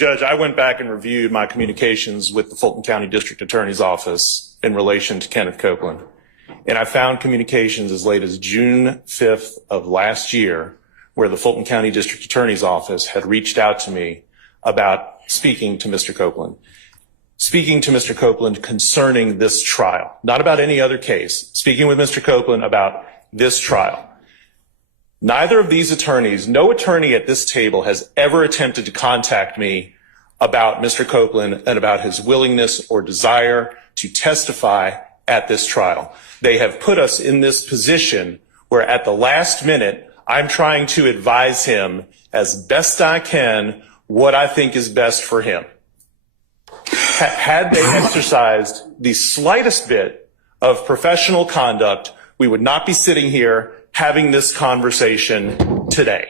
Judge, I went back and reviewed my communications with the Fulton County District Attorney's Office in relation to Kenneth Copeland. And I found communications as late as June 5th of last year where the Fulton County District Attorney's Office had reached out to me about speaking to Mr. Copeland. Speaking to Mr. Copeland concerning this trial, not about any other case, speaking with Mr. Copeland about this trial. Neither of these attorneys, no attorney at this table has ever attempted to contact me about Mr. Copeland and about his willingness or desire to testify at this trial. They have put us in this position where at the last minute, I'm trying to advise him as best I can what I think is best for him. Had they exercised the slightest bit of professional conduct, we would not be sitting here having this conversation today.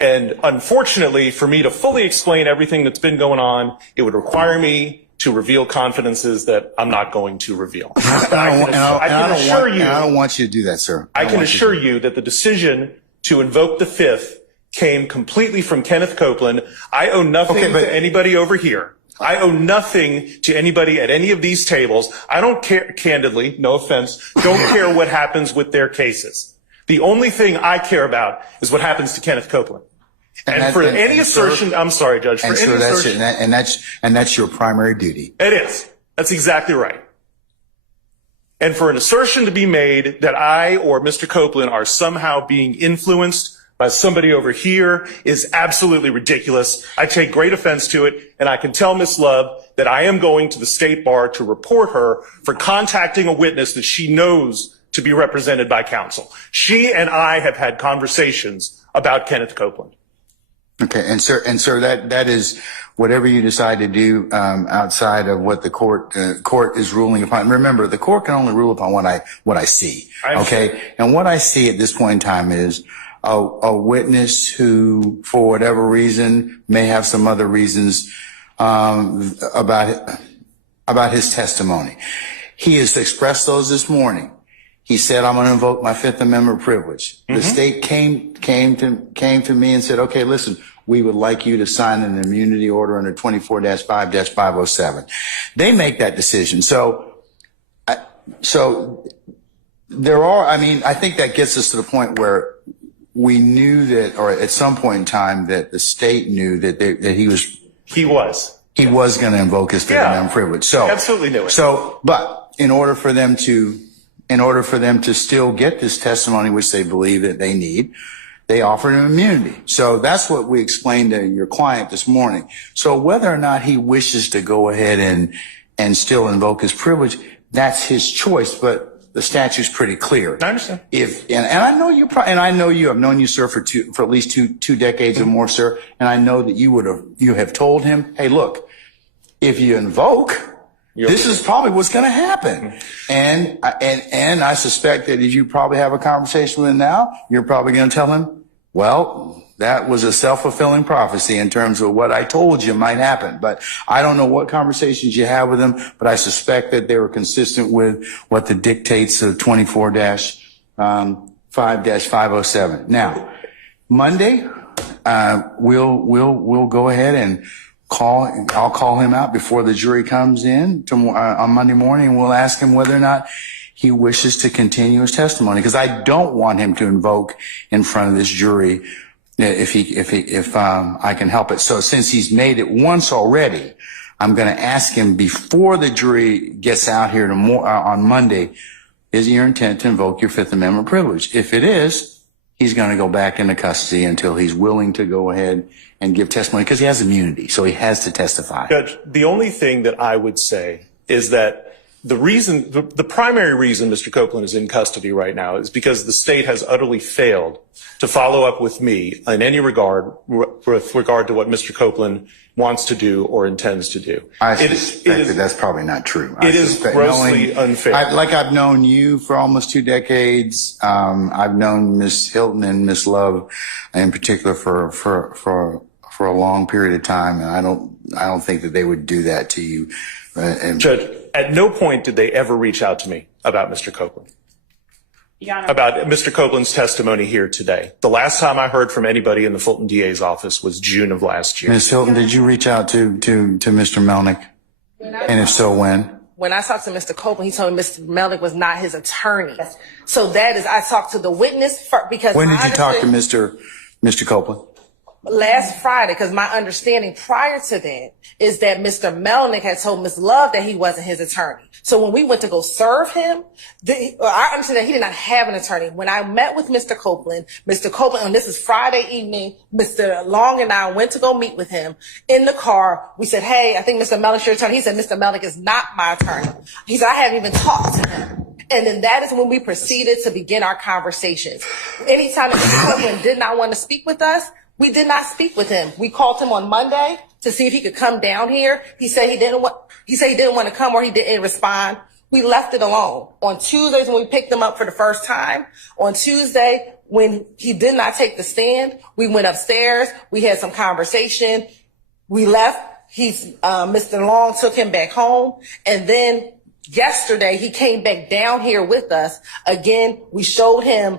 And unfortunately, for me to fully explain everything that's been going on, it would require me to reveal confidences that I'm not going to reveal. I don't want you to do that, sir. I can assure you that the decision to invoke the Fifth came completely from Kenneth Copeland. I owe nothing to anybody over here. I owe nothing to anybody at any of these tables. I don't care, candidly, no offense, don't care what happens with their cases. The only thing I care about is what happens to Kenneth Copeland. And for any assertion, I'm sorry, Judge, for any assertion. And that's your primary duty. It is. That's exactly right. And for an assertion to be made that I or Mr. Copeland are somehow being influenced by somebody over here is absolutely ridiculous. I take great offense to it, and I can tell Ms. Love that I am going to the state bar to report her for contacting a witness that she knows to be represented by counsel. She and I have had conversations about Kenneth Copeland. Okay, and sir, that is whatever you decide to do outside of what the court is ruling upon. Remember, the court can only rule upon what I see. Okay, and what I see at this point in time is a witness who, for whatever reason, may have some other reasons about his testimony. He has expressed those this morning. He said, "I'm going to invoke my Fifth Amendment privilege." The state came to me and said, "Okay, listen, we would like you to sign an immunity order under 24-5-507. They make that decision. So there are. I mean, I think that gets us to the point where we knew that, or at some point in time, that the state knew that he was going to invoke his Fifth Amendment privilege. So absolutely knew it. So, but in order for them to still get this testimony, which they believe that they need, they offered him immunity. So that's what we explained to your client this morning. So whether or not he wishes to go ahead and still invoke his privilege, that's his choice. But the statute's pretty clear. I understand. And I know you, I've known you, sir, for at least two decades or more, sir. And I know that you have told him, hey, look, if you invoke, this is probably what's going to happen. And I suspect that if you probably have a conversation with him now, you're probably going to tell him, well, that was a self-fulfilling prophecy in terms of what I told you might happen. But I don't know what conversations you have with him, but I suspect that they were consistent with what the dictates of 24-5-507. Now, Monday, we'll go ahead and I'll call him out before the jury comes in on Monday morning. We'll ask him whether or not he wishes to continue his testimony, because I don't want him to invoke in front of this jury if I can help it. So since he's made it once already, I'm going to ask him before the jury gets out here on Monday, is it your intent to invoke your Fifth Amendment privilege? If it is, he's going to go back into custody until he's willing to go ahead and give testimony, because he has immunity, so he has to testify. Judge, the only thing that I would say is that the primary reason Mr. Copeland is in custody right now is because the state has utterly failed to follow up with me in any regard with regard to what Mr. Copeland wants to do or intends to do. I suspect that that's probably not true. It is grossly unfair. I've known you for almost 2 decades. I've known Ms. Hilton and Ms. Love in particular for a long period of time, and I don't think that they would do that to you. Judge, at no point did they ever reach out to me about Mr. Copeland. about Mr. Copeland's testimony here today. The last time I heard from anybody in the Fulton DA's office was June of last year. Ms. Hilton, did you reach out to Mr. Melnick? And if so, when? When I talked to Mr. Copeland, he told me Mr. Melnick was not his attorney. So that is, I talked to the witness because when did you talk to Mr. Copeland? Last Friday, because my understanding prior to that is that Mr. Melnick had told Ms. Love that he wasn't his attorney. So when we went to go serve him, I understand that he did not have an attorney. When I met with Mr. Copeland, and this is Friday evening, Mr. Long and I went to go meet with him in the car. We said, hey, I think Mr. Melnick's your attorney. He said, Mr. Melnick is not my attorney. He said, I haven't even talked to him. And then that is when we proceeded to begin our conversations. Anytime that Mr. Copeland did not want to speak with us, we did not speak with him. We called him on Monday to see if he could come down here. He said he didn't want to come, or he didn't respond. We left it alone. On Tuesdays when we picked him up for the first time, on Tuesday when he did not take the stand, we went upstairs. We had some conversation. We left. Mr. Long took him back home. And then yesterday he came back down here with us. Again, we showed him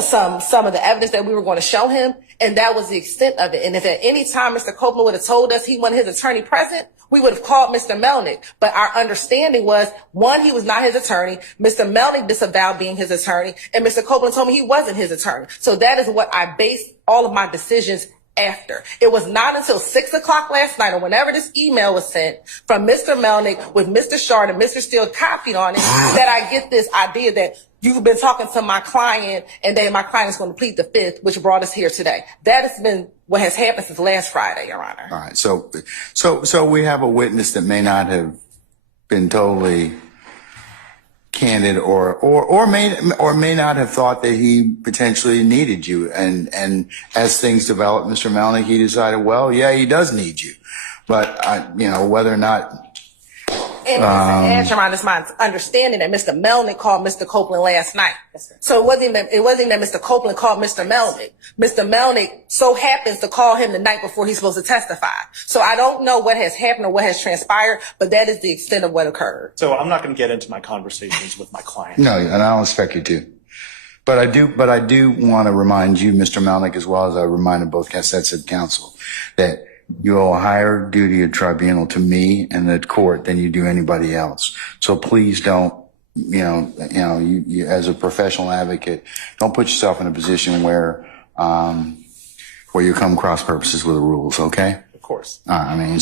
some of the evidence that we were going to show him, and that was the extent of it. And if at any time Mr. Copeland would have told us he wanted his attorney present, we would have called Mr. Melnick. But our understanding was, one, he was not his attorney. Mr. Melnick disavowed being his attorney, and Mr. Copeland told me he wasn't his attorney. So that is what I based all of my decisions after. It was not until 6 o'clock last night, or whenever this email was sent from Mr. Melnick with Mr. Shard and Mr. Steele copied on it, that I get this idea that you've been talking to my client, and then my client is going to plead the fifth, which brought us here today. That has been what has happened since last Friday, Your Honor. All right. So we have a witness that may not have been totally candid, or may not have thought that he potentially needed you. And as things developed, Mr. Melnick, he decided, well, yeah, he does need you. But whether or not. And Your Honor, it's my understanding that Mr. Melnick called Mr. Copeland last night. Yes, so it wasn't that Mr. Copeland called Mr. Melnick. Mr. Melnick so happens to call him the night before he's supposed to testify. So I don't know what has happened or what has transpired, but that is the extent of what occurred. So I'm not going to get into my conversations with my client. No, and I don't expect you to. But I do want to remind you, Mr. Melnick, as well as I reminded both sets of counsel, that you owe a higher duty of tribunal to me and the court than you do anybody else. So please don't, you as a professional advocate, don't put yourself in a position where you come cross purposes with the rules. Okay? Of course. And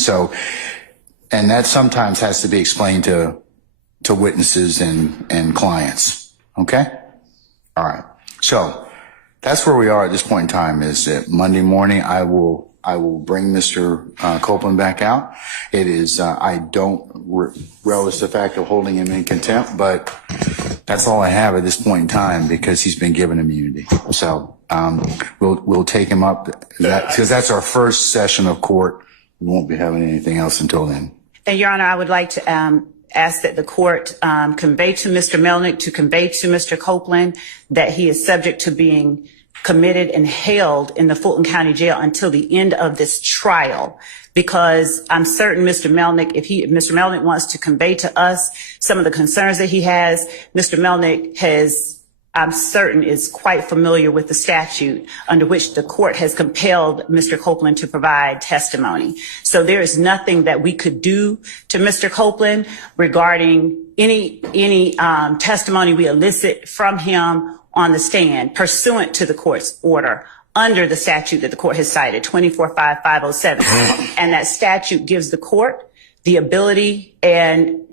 that sometimes has to be explained to witnesses and clients. Okay? All right. So that's where we are at this point in time. Is that Monday morning I will bring Mr. Copeland back out. It is, I don't relish the fact of holding him in contempt, but that's all I have at this point in time because he's been given immunity. So, we'll take him up because that's our first session of court. We won't be having anything else until then. And Your Honor, I would like to, ask that the court, convey to Mr. Melnick, to convey to Mr. Copeland that he is subject to being committed and held in the Fulton County Jail until the end of this trial, because I'm certain Mr. Melnick, if Mr. Melnick wants to convey to us some of the concerns that he has, Mr. Melnick I'm certain is quite familiar with the statute under which the court has compelled Mr. Copeland to provide testimony. So there is nothing that we could do to Mr. Copeland regarding any testimony we elicit from him on the stand pursuant to the court's order under the statute that the court has cited, 245507. And that statute gives the court the ability and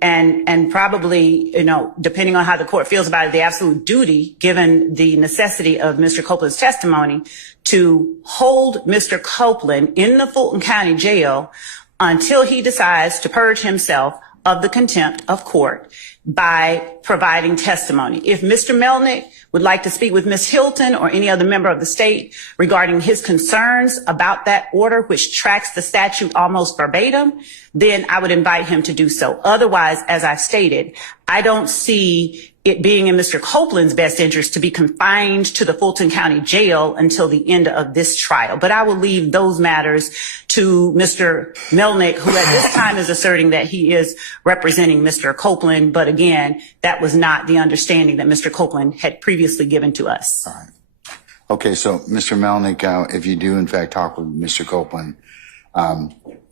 probably, depending on how the court feels about it, the absolute duty, given the necessity of Mr. Copeland's testimony, to hold Mr. Copeland in the Fulton County Jail until he decides to purge himself of the contempt of court by providing testimony. If Mr. Melnick would like to speak with Ms. Hilton or any other member of the state regarding his concerns about that order, which tracks the statute almost verbatim, then I would invite him to do so. Otherwise, as I've stated, I don't see it being in Mr. Copeland's best interest to be confined to the Fulton County Jail until the end of this trial. But I will leave those matters to Mr. Melnick, who at this time is asserting that he is representing Mr. Copeland. But again, that was not the understanding that Mr. Copeland had previously given to us. All right. Okay, so Mr. Melnick, if you do in fact talk with Mr. Copeland,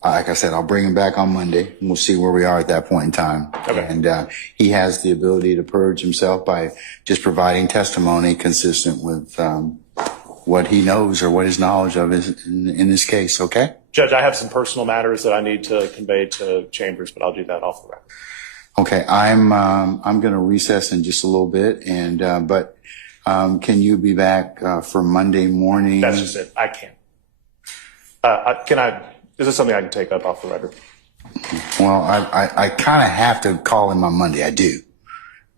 like I said, I'll bring him back on Monday and we'll see where we are at that point in time. Okay. And he has the ability to purge himself by just providing testimony consistent with what he knows or what his knowledge of is in this case. Okay? Judge, I have some personal matters that I need to convey to Chambers, but I'll do that off the record. Okay, I'm going to recess in just a little bit, and but can you be back for Monday morning? That's just it. I can't. Is this something I can take up off the record? Well, I kind of have to call him on Monday. I do.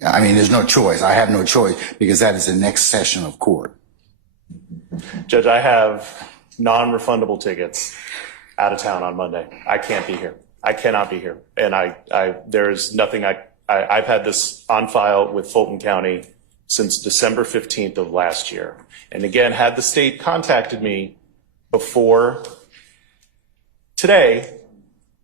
I mean, there's no choice. I have no choice because that is the next session of court. Judge, I have non-refundable tickets out of town on Monday. I can't be here. I cannot be here. And there is nothing I've had this on file with Fulton County since December 15th of last year. And again, had the state contacted me before today,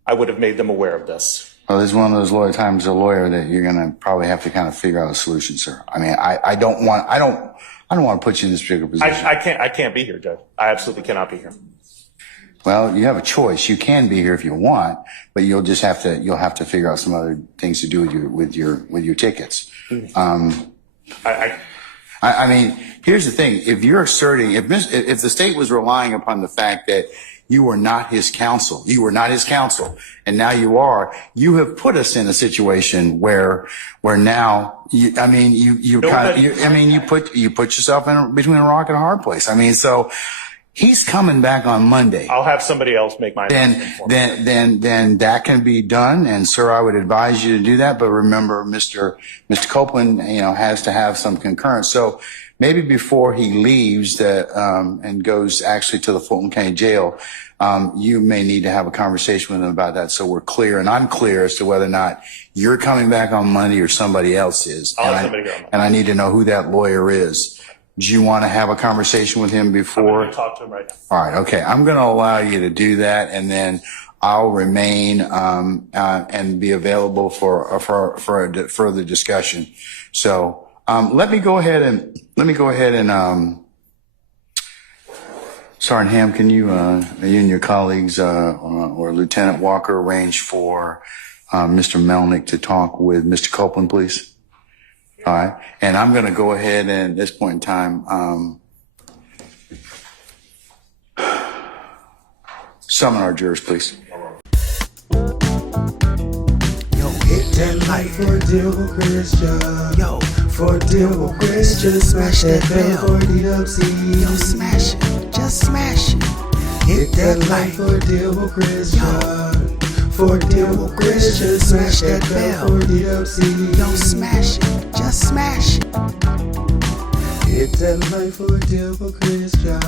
I would have made them aware of this. Well, there's one of those times as a lawyer that you're going to probably have to kind of figure out a solution, sir. I mean, I don't want to put you in this particular position. I can't be here, Judge. I absolutely cannot be here. Well, you have a choice. You can be here if you want, but you'll have to figure out some other things to do with your tickets. I mean, here's the thing. If you're asserting, if the state was relying upon the fact that you were not his counsel, and now you are, you have put us in a situation where now, you put yourself in between a rock and a hard place. I mean, so he's coming back on Monday. I'll have somebody else make my announcement for me. Then that can be done. And sir, I would advise you to do that. But remember, Mr. Copeland, has to have some concurrence. So maybe before he leaves and goes actually to the Fulton County Jail, you may need to have a conversation with him about that. So we're clear, and I'm clear as to whether or not you're coming back on Monday or somebody else is. I'll have somebody go on Monday. And I need to know who that lawyer is. Do you want to have a conversation with him before? I'm going to talk to him right now. All right. Okay. I'm going to allow you to do that, and then I'll remain and be available for a further discussion. So let me go ahead and Sergeant Ham, can you and your colleagues or Lieutenant Walker arrange for Mr. Melnick to talk with Mr. Copeland, please? All right. And I'm going to go ahead and at this point in time, summon our jurors, please. Yo, hit that like for deal with Christian. Yo, for deal with Christian. Smash that bell for DWC. Yo, smash it. Just smash it. Hit that like for deal with Christian. For deal with Christian, smash that bell for DWC. Yo, smash it, just smash it. Hit that like for deal with Christian.